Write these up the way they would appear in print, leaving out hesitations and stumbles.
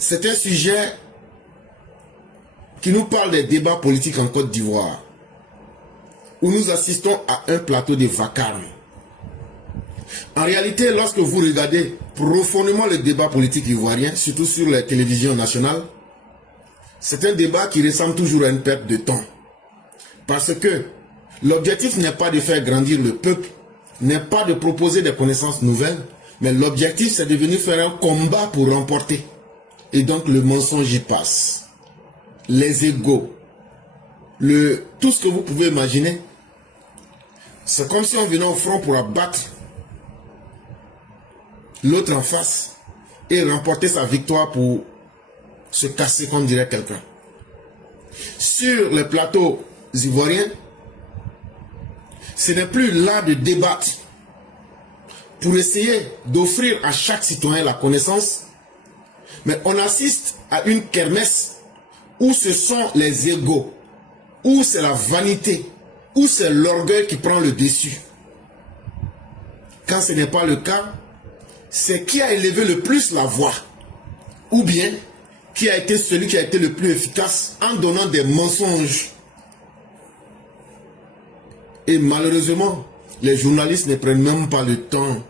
C'est un sujet qui nous parle des débats politiques en Côte d'Ivoire, où nous assistons à un plateau de vacarme. En réalité, lorsque vous regardez profondément le débat politique ivoirien, surtout sur les télévisions nationales, c'est un débat qui ressemble toujours à une perte de temps. Parce que l'objectif n'est pas de faire grandir le peuple, n'est pas de proposer des connaissances nouvelles, mais l'objectif c'est de venir faire un combat pour remporter. Et donc le mensonge y passe. Les égos, tout ce que vous pouvez imaginer, c'est comme si on venait au front pour abattre l'autre en face et remporter sa victoire pour se casser, comme dirait quelqu'un. Sur les plateaux ivoiriens, ce n'est plus là de débattre pour essayer d'offrir à chaque citoyen la connaissance, mais on assiste à une kermesse où ce sont les égos, où c'est la vanité, où c'est l'orgueil qui prend le dessus. Quand ce n'est pas le cas, c'est qui a élevé le plus la voix, ou bien qui a été celui qui a été le plus efficace en donnant des mensonges. Et malheureusement, les journalistes ne prennent même pas le temps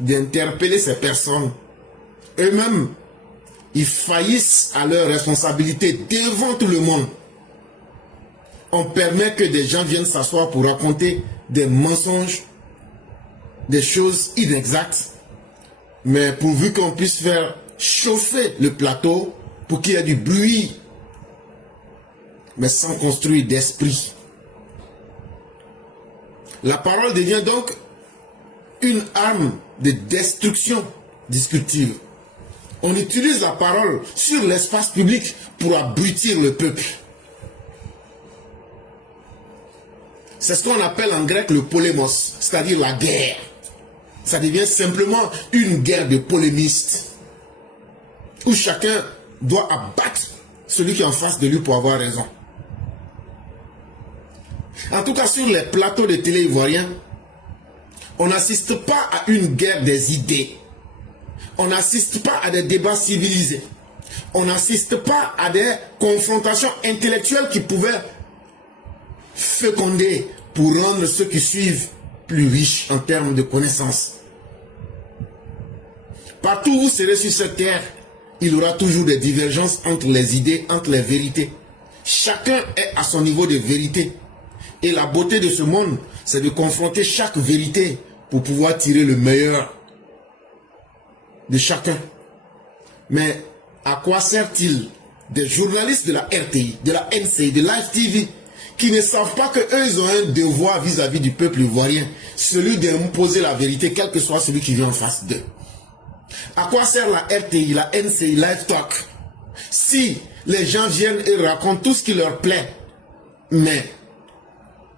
d'interpeller ces personnes. Eux-mêmes, ils faillissent à leurs responsabilités devant tout le monde. On permet que des gens viennent s'asseoir pour raconter des mensonges, des choses inexactes, mais pourvu qu'on puisse faire chauffer le plateau pour qu'il y ait du bruit, mais sans construire d'esprit. La parole devient donc une arme de destruction discursive. On utilise la parole sur l'espace public pour abrutir le peuple. C'est ce qu'on appelle en grec le polémos, c'est-à-dire la guerre. Ça devient simplement une guerre de polémistes, où chacun doit abattre celui qui est en face de lui pour avoir raison. En tout cas, sur les plateaux de télé ivoiriens, on n'assiste pas à une guerre des idées. On n'assiste pas à des débats civilisés. On n'assiste pas à des confrontations intellectuelles qui pouvaient féconder pour rendre ceux qui suivent plus riches en termes de connaissances. Partout où vous serez sur cette terre, il y aura toujours des divergences entre les idées, entre les vérités. Chacun est à son niveau de vérité. Et la beauté de ce monde, c'est de confronter chaque vérité pour pouvoir tirer le meilleur de chacun. Mais à quoi sert-il des journalistes de la RTI, de la NCI, de Live TV, qui ne savent pas qu'eux, ils ont un devoir vis-à-vis du peuple ivoirien, celui d'imposer la vérité, quel que soit celui qui vient en face d'eux. À quoi sert la RTI, la NCI, Live Talk, si les gens viennent et racontent tout ce qui leur plaît, mais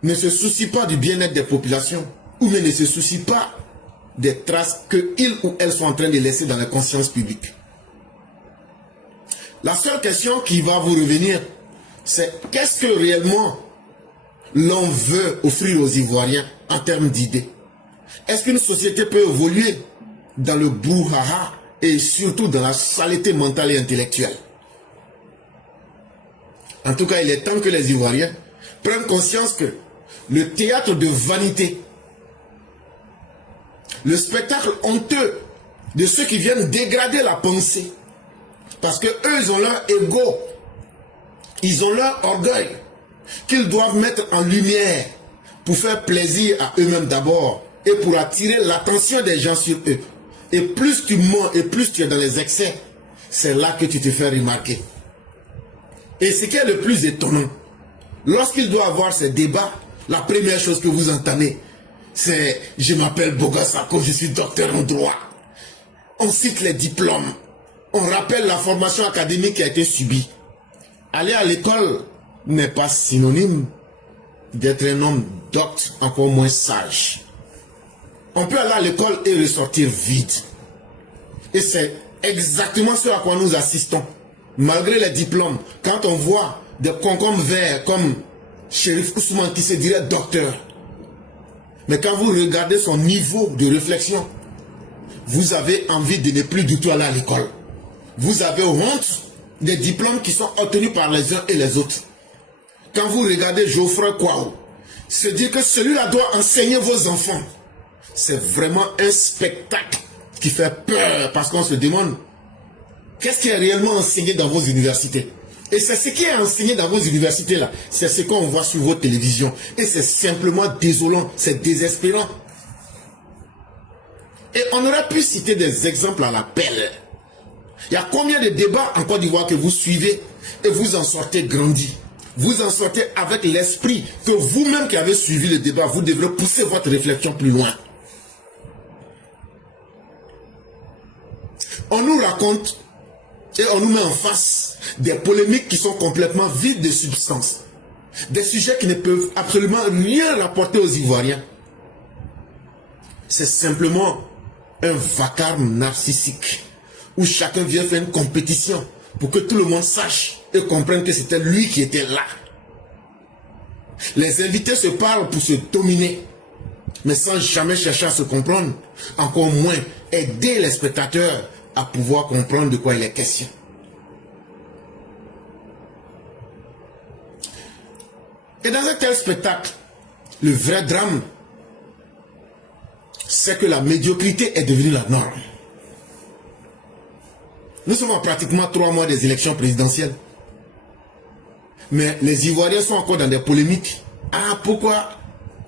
ne se soucient pas du bien-être des populations, ou ne se soucient pas des traces qu'ils ou elles sont en train de laisser dans la conscience publique. La seule question qui va vous revenir, c'est qu'est-ce que réellement l'on veut offrir aux Ivoiriens en termes d'idées? Est-ce qu'une société peut évoluer dans le brouhaha et surtout dans la saleté mentale et intellectuelle? En tout cas, il est temps que les Ivoiriens prennent conscience que le théâtre de vanité, le spectacle honteux de ceux qui viennent dégrader la pensée, parce que eux, ils ont leur ego, ils ont leur orgueil, qu'ils doivent mettre en lumière pour faire plaisir à eux-mêmes d'abord et pour attirer l'attention des gens sur eux. Et plus tu mens et plus tu es dans les excès, c'est là que tu te fais remarquer. Et ce qui est le plus étonnant, lorsqu'il doit avoir ces débats, la première chose que vous entendez, c'est « Je m'appelle Bogassako, je suis docteur en droit ». On cite les diplômes, on rappelle la formation académique qui a été subie. Aller à l'école n'est pas synonyme d'être un homme docte, encore moins sage. On peut aller à l'école et ressortir vide. Et c'est exactement ce à quoi nous assistons. Malgré les diplômes, quand on voit des concombres verts comme Chérif Ousmane qui se dirait docteur, mais quand vous regardez son niveau de réflexion, vous avez envie de ne plus du tout aller à l'école. Vous avez honte des diplômes qui sont obtenus par les uns et les autres. Quand vous regardez Geoffrey Kouao, se dire que celui-là doit enseigner vos enfants, c'est vraiment un spectacle qui fait peur parce qu'on se demande qu'est-ce qui est réellement enseigné dans vos universités. Et c'est ce qui est enseigné dans vos universités là, c'est ce qu'on voit sur vos télévisions. Et c'est simplement désolant, c'est désespérant. Et on aurait pu citer des exemples à la pelle. Il y a combien de débats en Côte d'Ivoire que vous suivez et vous en sortez grandi. Vous en sortez avec l'esprit que vous-même qui avez suivi le débat, vous devrez pousser votre réflexion plus loin. On nous raconte et on nous met en face des polémiques qui sont complètement vides de substance. Des sujets qui ne peuvent absolument rien rapporter aux Ivoiriens. C'est simplement un vacarme narcissique où chacun vient faire une compétition pour que tout le monde sache et comprenne que c'était lui qui était là. Les invités se parlent pour se dominer, mais sans jamais chercher à se comprendre, encore moins aider les spectateurs à pouvoir comprendre de quoi il est question. Et dans un tel spectacle, le vrai drame, c'est que la médiocrité est devenue la norme. Nous sommes à pratiquement 3 mois des élections présidentielles. Mais les Ivoiriens sont encore dans des polémiques. Ah, pourquoi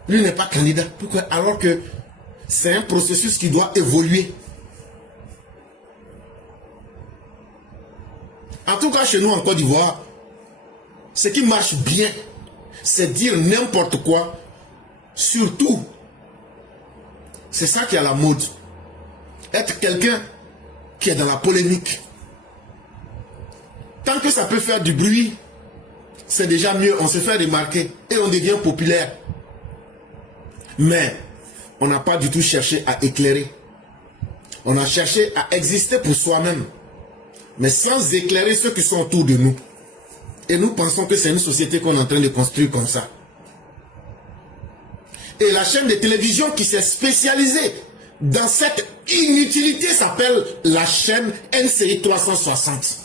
lui n'est pas candidat? Pourquoi? Alors que c'est un processus qui doit évoluer. En tout cas, chez nous en Côte d'Ivoire, ce qui marche bien, c'est dire n'importe quoi. Surtout, c'est ça qui est à la mode. Être quelqu'un qui est dans la polémique. Tant que ça peut faire du bruit, c'est déjà mieux, on se fait remarquer et on devient populaire. Mais on n'a pas du tout cherché à éclairer. On a cherché à exister pour soi-même, mais sans éclairer ceux qui sont autour de nous. Et nous pensons que c'est une société qu'on est en train de construire comme ça. Et la chaîne de télévision qui s'est spécialisée dans cette inutilité s'appelle la chaîne NCI 360.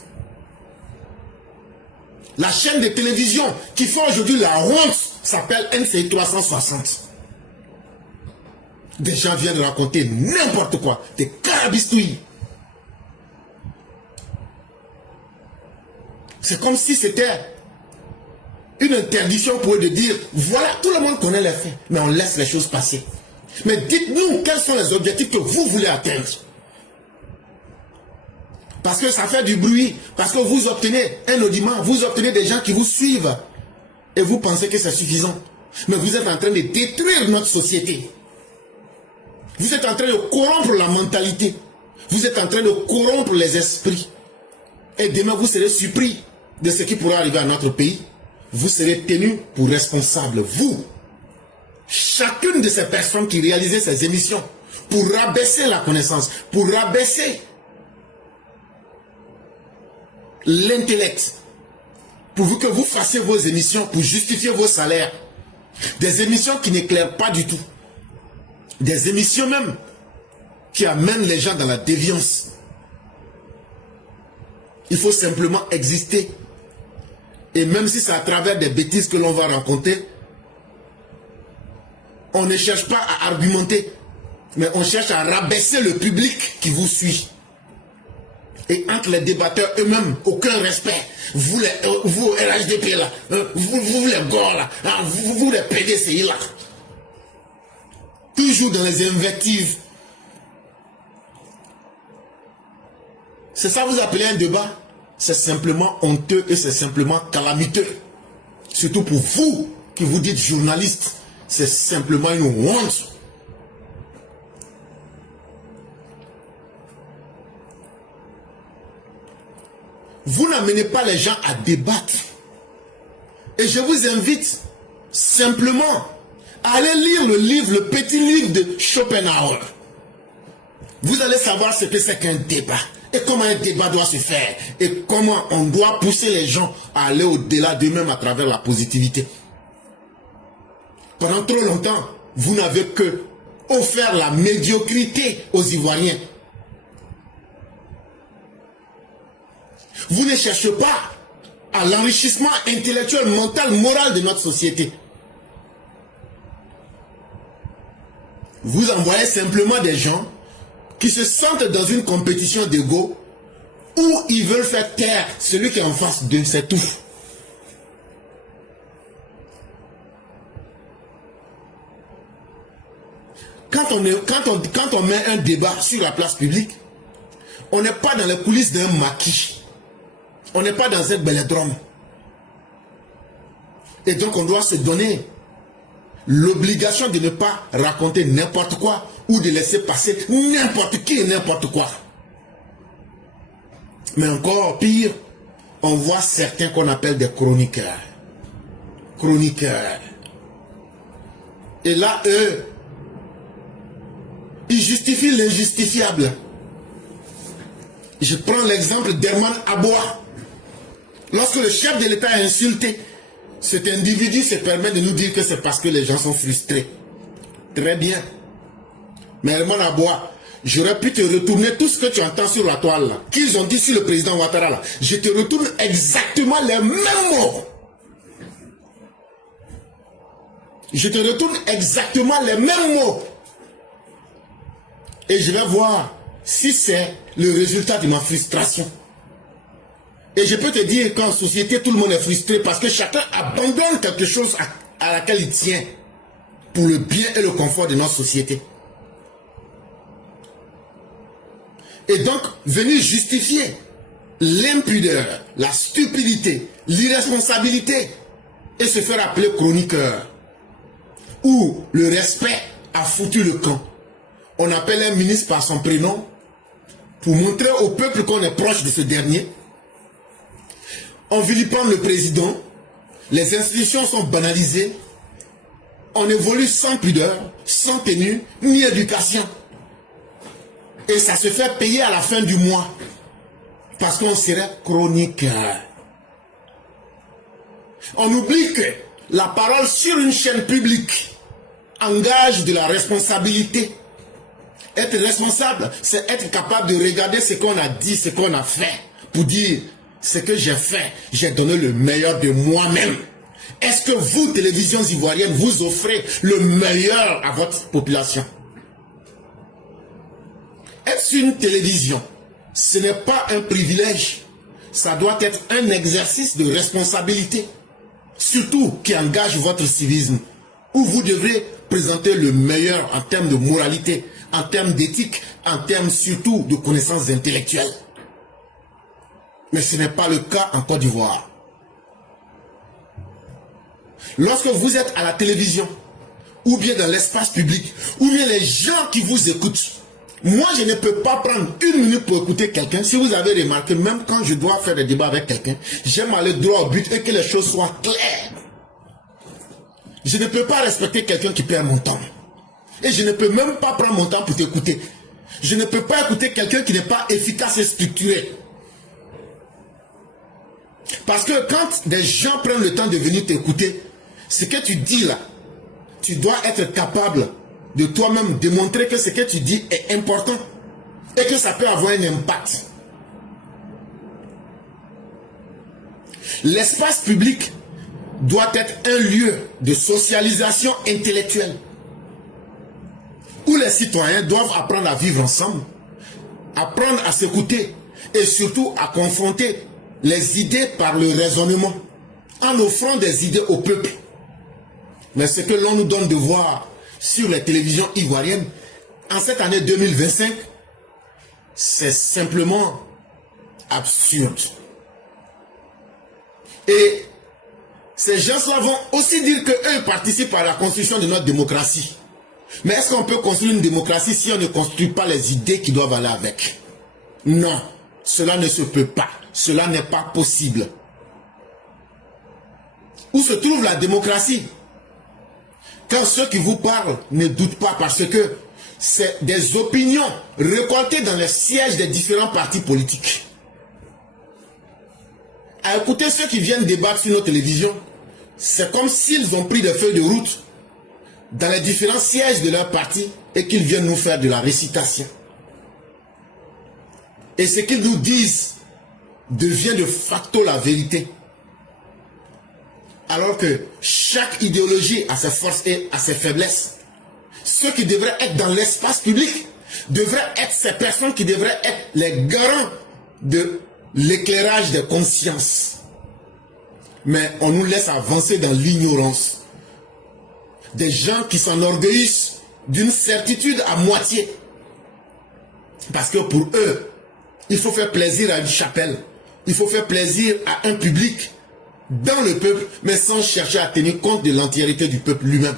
La chaîne de télévision qui fait aujourd'hui la honte s'appelle NCI 360. Des gens viennent raconter n'importe quoi, des carabistouilles. C'est comme si c'était une interdiction pour eux de dire, voilà, tout le monde connaît les faits, mais on laisse les choses passer. Mais dites-nous quels sont les objectifs que vous voulez atteindre. Parce que ça fait du bruit, parce que vous obtenez un audimat, vous obtenez des gens qui vous suivent. Et vous pensez que c'est suffisant. Mais vous êtes en train de détruire notre société. Vous êtes en train de corrompre la mentalité. Vous êtes en train de corrompre les esprits. Et demain vous serez surpris de ce qui pourra arriver à notre pays. Vous serez tenus pour responsables, vous. Chacune de ces personnes qui réalisaient ces émissions pour rabaisser la connaissance, pour rabaisser l'intellect, pourvu que vous fassiez vos émissions pour justifier vos salaires. Des émissions qui n'éclairent pas du tout. Des émissions même qui amènent les gens dans la déviance. Il faut simplement exister. Et même si c'est à travers des bêtises que l'on va rencontrer, on ne cherche pas à argumenter, mais on cherche à rabaisser le public qui vous suit. Et entre les débatteurs eux-mêmes, aucun respect. Vous RHDP là, vous les GOR là, vous les PDCI là. Toujours dans les invectives. C'est ça vous appelez un débat? C'est simplement honteux et c'est simplement calamiteux. Surtout pour vous qui vous dites journaliste. C'est simplement une honte. Vous n'amenez pas les gens à débattre. Et je vous invite simplement à aller lire le livre, le petit livre de Schopenhauer. Vous allez savoir ce que c'est qu'un débat. Et comment un débat doit se faire. Et comment on doit pousser les gens à aller au-delà d'eux-mêmes à travers la positivité. Pendant trop longtemps, vous n'avez que offert la médiocrité aux Ivoiriens. Vous ne cherchez pas à l'enrichissement intellectuel, mental, moral de notre société. Vous envoyez simplement des gens qui se sentent dans une compétition d'ego où ils veulent faire taire celui qui est en face d'eux, c'est tout. Quand on met un débat sur la place publique, on n'est pas dans les coulisses d'un maquis. On n'est pas dans un bélodrome. Et donc on doit se donner l'obligation de ne pas raconter n'importe quoi ou de laisser passer n'importe qui et n'importe quoi. Mais encore pire, on voit certains qu'on appelle des chroniqueurs. Chroniqueurs. Et là, eux, ils justifient l'injustifiable. Je prends l'exemple d'Herman Aboua. Lorsque le chef de l'État a insulté, cet individu se permet de nous dire que c'est parce que les gens sont frustrés. Très bien. Mais Herman Aboua, j'aurais pu te retourner tout ce que tu entends sur la toile là, qu'ils ont dit sur le président Ouattara là. Je te retourne exactement les mêmes mots. Je te retourne exactement les mêmes mots. Et je vais voir si c'est le résultat de ma frustration. Et je peux te dire qu'en société, tout le monde est frustré parce que chacun abandonne quelque chose à laquelle il tient pour le bien et le confort de notre société. Et donc, venir justifier l'impudeur, la stupidité, l'irresponsabilité et se faire appeler chroniqueur où le respect a foutu le camp. On appelle un ministre par son prénom pour montrer au peuple qu'on est proche de ce dernier. On vilipende le président, les institutions sont banalisées, on évolue sans pudeur, sans tenue, ni éducation. Et ça se fait payer à la fin du mois, parce qu'on serait chroniqueur. On oublie que la parole sur une chaîne publique engage de la responsabilité. Être responsable, c'est être capable de regarder ce qu'on a dit, ce qu'on a fait, pour dire ce que j'ai fait, j'ai donné le meilleur de moi-même. Est-ce que vous, télévisions ivoiriennes, vous offrez le meilleur à votre population? Être sur une télévision, ce n'est pas un privilège, ça doit être un exercice de responsabilité, surtout qui engage votre civisme, où vous devrez présenter le meilleur en termes de moralité, en termes d'éthique, en termes surtout de connaissances intellectuelles. Mais ce n'est pas le cas en Côte d'Ivoire. Lorsque vous êtes à la télévision, ou bien dans l'espace public, ou bien les gens qui vous écoutent, moi je ne peux pas prendre une minute pour écouter quelqu'un. Si vous avez remarqué, même quand je dois faire des débats avec quelqu'un, j'aime aller droit au but et que les choses soient claires. Je ne peux pas respecter quelqu'un qui perd mon temps. Et je ne peux même pas prendre mon temps pour t'écouter. Je ne peux pas écouter quelqu'un qui n'est pas efficace et structuré. Parce que quand des gens prennent le temps de venir t'écouter, ce que tu dis là, tu dois être capable de toi-même démontrer que ce que tu dis est important et que ça peut avoir un impact. L'espace public doit être un lieu de socialisation intellectuelle où les citoyens doivent apprendre à vivre ensemble, apprendre à s'écouter et surtout à confronter les idées par le raisonnement, en offrant des idées au peuple. Mais ce que l'on nous donne de voir sur les télévisions ivoiriennes, en cette année 2025, c'est simplement absurde. Et ces gens-là vont aussi dire qu'eux participent à la construction de notre démocratie. Mais est-ce qu'on peut construire une démocratie si on ne construit pas les idées qui doivent aller avec? Non, cela ne se peut pas. Cela n'est pas possible. Où se trouve la démocratie? Quand ceux qui vous parlent ne doutent pas parce que c'est des opinions récoltées dans les sièges des différents partis politiques. À écouter ceux qui viennent débattre sur nos télévisions, c'est comme s'ils ont pris des feuilles de route dans les différents sièges de leur parti et qu'ils viennent nous faire de la récitation. Et ce qu'ils nous disent devient de facto la vérité. Alors que chaque idéologie a ses forces et a ses faiblesses. Ceux qui devraient être dans l'espace public devraient être ces personnes qui devraient être les garants de l'éclairage des consciences. Mais on nous laisse avancer dans l'ignorance. Des gens qui s'enorgueillissent d'une certitude à moitié. Parce que pour eux, il faut faire plaisir à une chapelle. Il faut faire plaisir à un public dans le peuple, mais sans chercher à tenir compte de l'entièreté du peuple lui-même.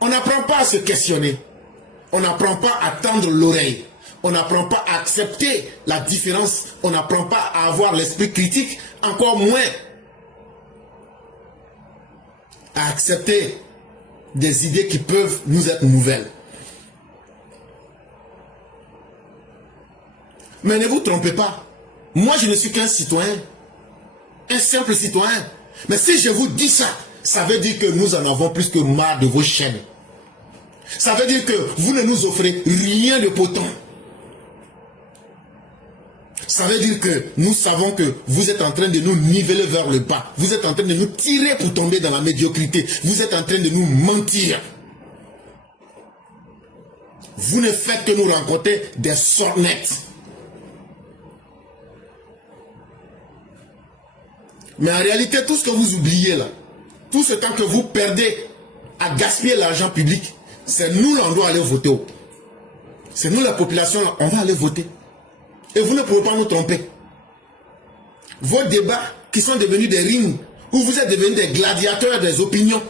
On n'apprend pas à se questionner. On n'apprend pas à tendre l'oreille. On n'apprend pas à accepter la différence. On n'apprend pas à avoir l'esprit critique, encore moins à accepter des idées qui peuvent nous être nouvelles. Mais ne vous trompez pas. Moi, je ne suis qu'un citoyen. Un simple citoyen. Mais si je vous dis ça, ça veut dire que nous en avons plus que marre de vos chaînes. Ça veut dire que vous ne nous offrez rien de potent. Ça veut dire que nous savons que vous êtes en train de nous niveler vers le bas. Vous êtes en train de nous tirer pour tomber dans la médiocrité. Vous êtes en train de nous mentir. Vous ne faites que nous rencontrer des sornettes. Mais en réalité, tout ce que vous oubliez là, tout ce temps que vous perdez à gaspiller l'argent public, c'est nous là, on doit aller voter. C'est nous la population là, on va aller voter. Et vous ne pouvez pas nous tromper. Vos débats qui sont devenus des rings, où vous êtes devenus des gladiateurs des opinions,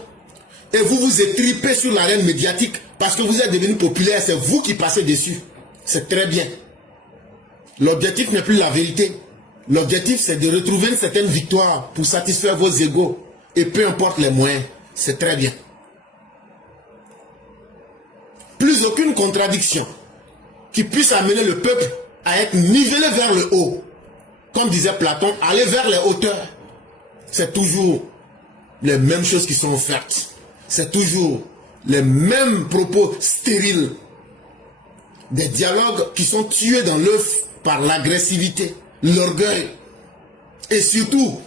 et vous vous étripez sur l'arène médiatique parce que vous êtes devenus populaires, c'est vous qui passez dessus. C'est très bien. L'objectif n'est plus la vérité. L'objectif, c'est de retrouver une certaine victoire pour satisfaire vos égos. Et peu importe les moyens, c'est très bien. Plus aucune contradiction qui puisse amener le peuple à être nivelé vers le haut. Comme disait Platon, aller vers les hauteurs. C'est toujours les mêmes choses qui sont offertes. C'est toujours les mêmes propos stériles. Des dialogues qui sont tués dans l'œuf par l'agressivité, l'orgueil et surtout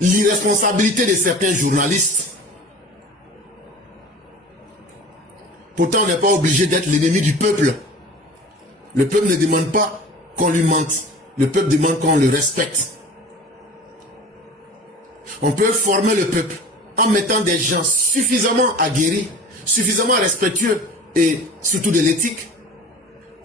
l'irresponsabilité de certains journalistes. Pourtant, on n'est pas obligé d'être l'ennemi du peuple. Le peuple ne demande pas qu'on lui mente. Le peuple demande qu'on le respecte. On peut former le peuple en mettant des gens suffisamment aguerris, suffisamment respectueux et surtout de l'éthique.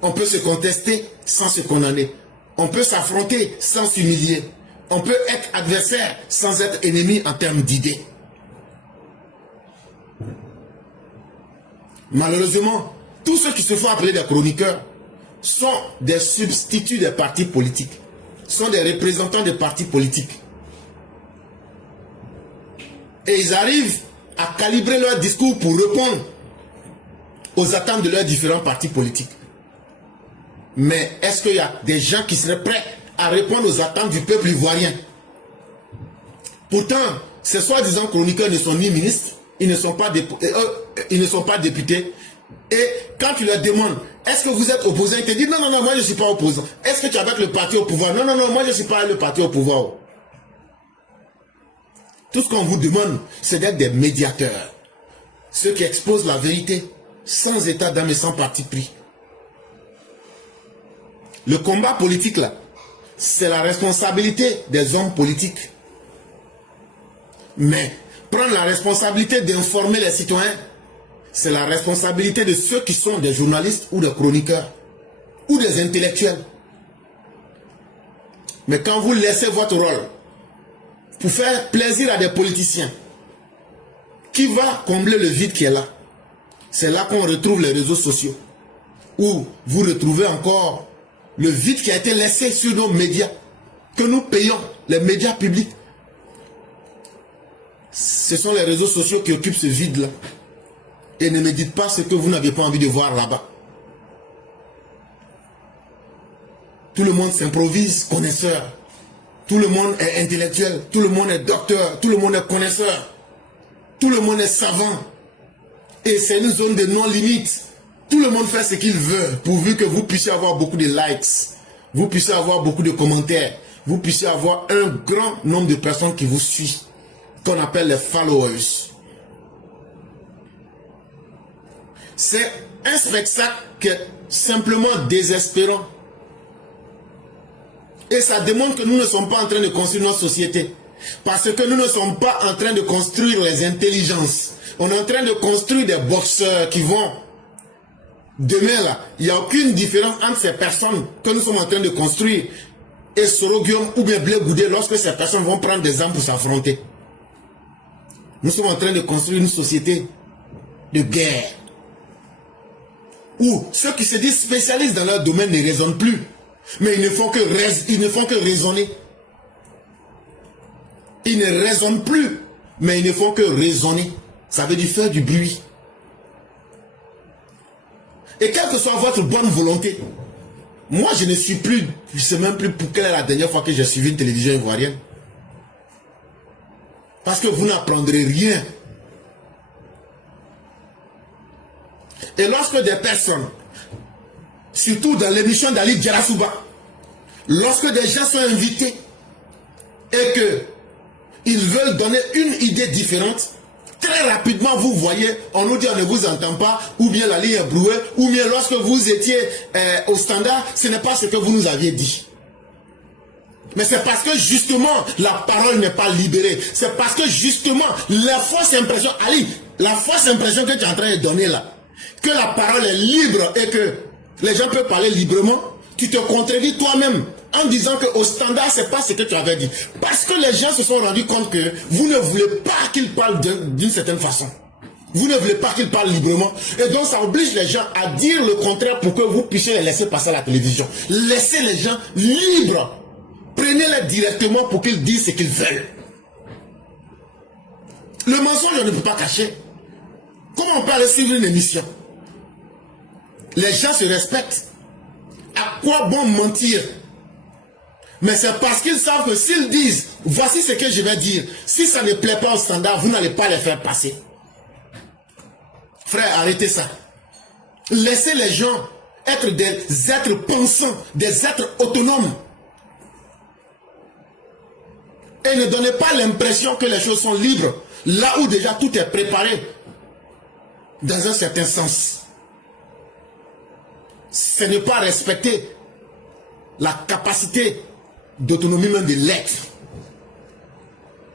On peut se contester sans se condamner. On peut s'affronter sans s'humilier. On peut être adversaire sans être ennemi en termes d'idées. Malheureusement, tous ceux qui se font appeler des chroniqueurs sont des substituts des partis politiques, sont des représentants des partis politiques. Et ils arrivent à calibrer leur discours pour répondre aux attentes de leurs différents partis politiques. Mais est-ce qu'il y a des gens qui seraient prêts à répondre aux attentes du peuple ivoirien? Pourtant, ces soi-disant chroniqueurs ne sont ni ministres, ils ne sont pas députés. Et quand tu leur demandes, est-ce que vous êtes opposant? Ils te disent, non, non, non, moi je ne suis pas opposant. Est-ce que tu es avec le parti au pouvoir? Non, non, non, moi je ne suis pas avec le parti au pouvoir. Tout ce qu'on vous demande, c'est d'être des médiateurs. Ceux qui exposent la vérité, sans état d'âme et sans parti pris. Le combat politique là, c'est la responsabilité des hommes politiques. Mais prendre la responsabilité d'informer les citoyens, c'est la responsabilité de ceux qui sont des journalistes ou des chroniqueurs ou des intellectuels. Mais quand vous laissez votre rôle pour faire plaisir à des politiciens, qui va combler le vide qui est là? C'est là qu'on retrouve les réseaux sociaux, où vous retrouvez encore le vide qui a été laissé sur nos médias, que nous payons, les médias publics. Ce sont les réseaux sociaux qui occupent ce vide-là. Et ne me dites pas ce que vous n'avez pas envie de voir là-bas. Tout le monde s'improvise connaisseur. Tout le monde est intellectuel. Tout le monde est docteur. Tout le monde est connaisseur. Tout le monde est savant. Et c'est une zone de non-limite. Tout le monde fait ce qu'il veut, pourvu que vous puissiez avoir beaucoup de likes, vous puissiez avoir beaucoup de commentaires, vous puissiez avoir un grand nombre de personnes qui vous suivent, qu'on appelle les followers. C'est un spectacle simplement désespérant. Et ça démontre que nous ne sommes pas en train de construire notre société. Parce que nous ne sommes pas en train de construire les intelligences. On est en train de construire des boxeurs qui vont... Demain là, il n'y a aucune différence entre ces personnes que nous sommes en train de construire et Soroguium ou bien Blé Goudé lorsque ces personnes vont prendre des armes pour s'affronter. Nous sommes en train de construire une société de guerre où ceux qui se disent spécialistes dans leur domaine ne raisonnent plus. Mais ils ne font que raisonner. Ils ne raisonnent plus, mais ils ne font que raisonner. Ça veut dire faire du bruit. Et quelle que soit votre bonne volonté, moi je ne suis plus, je ne sais même plus pour quelle est la dernière fois que j'ai suivi une télévision ivoirienne. Parce que vous n'apprendrez rien. Et lorsque des personnes, surtout dans l'émission d'Ali Djarasouba, lorsque des gens sont invités et qu'ils veulent donner une idée différente, très rapidement vous voyez, on nous dit on ne vous entend pas, ou bien la ligne est brouée, ou bien lorsque vous étiez au standard, ce n'est pas ce que vous nous aviez dit. Mais c'est parce que justement la parole n'est pas libérée. C'est parce que justement la fausse impression, Ali, la fausse impression que tu es en train de donner là, que la parole est libre et que les gens peuvent parler librement, tu te contredis toi-même en disant qu'au standard, c'est pas ce que tu avais dit. Parce que les gens se sont rendus compte que vous ne voulez pas qu'ils parlent d'une certaine façon. Vous ne voulez pas qu'ils parlent librement. Et donc ça oblige les gens à dire le contraire pour que vous puissiez les laisser passer à la télévision. Laissez les gens libres. Prenez-les directement pour qu'ils disent ce qu'ils veulent. Le mensonge, on ne peut pas cacher. Comment on peut aller suivre une émission? Les gens se respectent. À quoi bon mentir? Mais c'est parce qu'ils savent que s'ils disent, voici ce que je vais dire, si ça ne plaît pas au standard, vous n'allez pas les faire passer. Frère, arrêtez ça. Laissez les gens être des êtres pensants, des êtres autonomes. Et ne donnez pas l'impression que les choses sont libres, là où déjà tout est préparé, dans un certain sens. Ce n'est pas respecter la capacité d'autonomie même de l'être.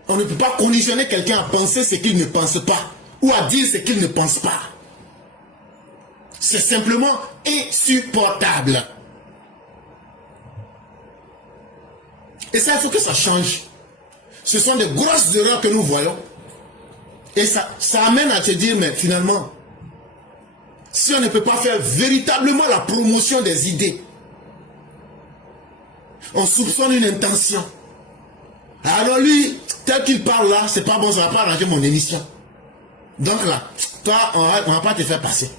On ne peut pas conditionner quelqu'un à penser ce qu'il ne pense pas, ou à dire ce qu'il ne pense pas. C'est simplement insupportable. Et ça, il faut que ça change. Ce sont des grosses erreurs que nous voyons. Et ça amène à te dire, mais finalement, si on ne peut pas faire véritablement la promotion des idées, on soupçonne une intention. Alors lui, tel qu'il parle là, c'est pas bon, ça va pas arranger mon émission. Donc là, toi, on va pas te faire passer.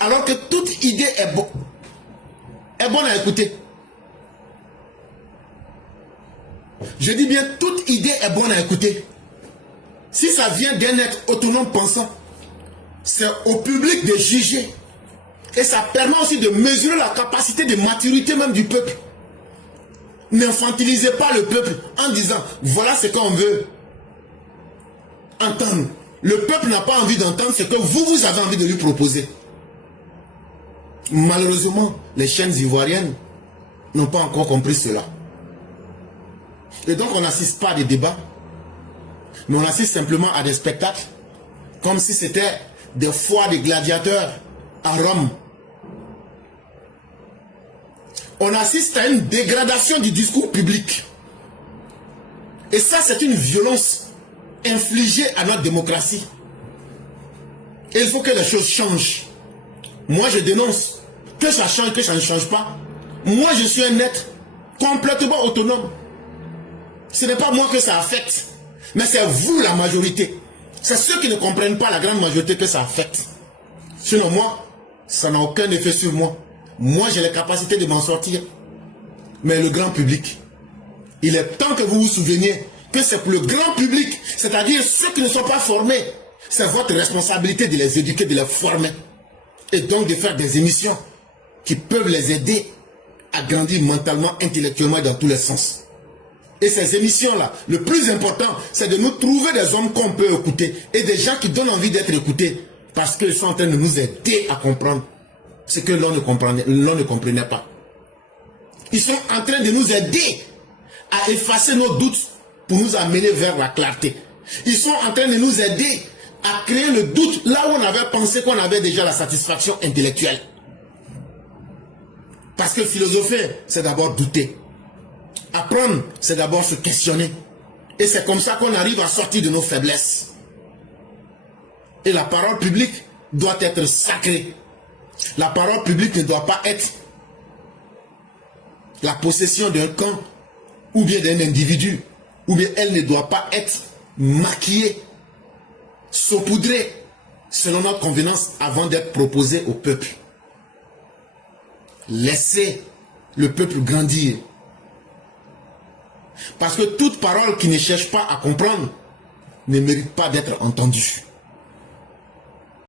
Alors que toute idée est bonne à écouter. Je dis bien, toute idée est bonne à écouter. Si ça vient d'un être autonome pensant, c'est au public de juger. Et ça permet aussi de mesurer la capacité de maturité même du peuple. N'infantilisez pas le peuple en disant, voilà ce qu'on veut entendre. Le peuple n'a pas envie d'entendre ce que vous avez envie de lui proposer. Malheureusement, les chaînes ivoiriennes n'ont pas encore compris cela. Et donc on n'assiste pas à des débats, mais on assiste simplement à des spectacles, comme si c'était des foires de gladiateurs à Rome. On assiste à une dégradation du discours public. Et ça, c'est une violence infligée à notre démocratie. Et il faut que les choses changent. Moi, je dénonce que ça change, que ça ne change pas. Moi, je suis un être complètement autonome. Ce n'est pas moi que ça affecte, mais c'est vous la majorité. C'est ceux qui ne comprennent pas la grande majorité que ça affecte. Sinon moi, ça n'a aucun effet sur moi. Moi j'ai la capacité de m'en sortir. Mais le grand public, il est temps que vous vous souveniez que c'est pour le grand public, c'est-à-dire ceux qui ne sont pas formés, C'est votre responsabilité de les éduquer, de les former. Et donc de faire des émissions qui peuvent les aider à grandir mentalement, intellectuellement et dans tous les sens. Et ces émissions-là, le plus important, c'est de nous trouver des hommes qu'on peut écouter et des gens qui donnent envie d'être écoutés parce qu'ils sont en train de nous aider à comprendre ce que l'on ne comprenait pas. Ils sont en train de nous aider à effacer nos doutes pour nous amener vers la clarté. Ils sont en train de nous aider à créer le doute là où on avait pensé qu'on avait déjà la satisfaction intellectuelle. Parce que philosopher, c'est d'abord douter. Apprendre, c'est d'abord se questionner. Et c'est comme ça qu'on arrive à sortir de nos faiblesses. Et la parole publique doit être sacrée. La parole publique ne doit pas être la possession d'un camp ou bien d'un individu. Ou bien elle ne doit pas être maquillée, saupoudrée selon notre convenance avant d'être proposée au peuple. Laissez le peuple grandir. Parce que toute parole qui ne cherche pas à comprendre ne mérite pas d'être entendue.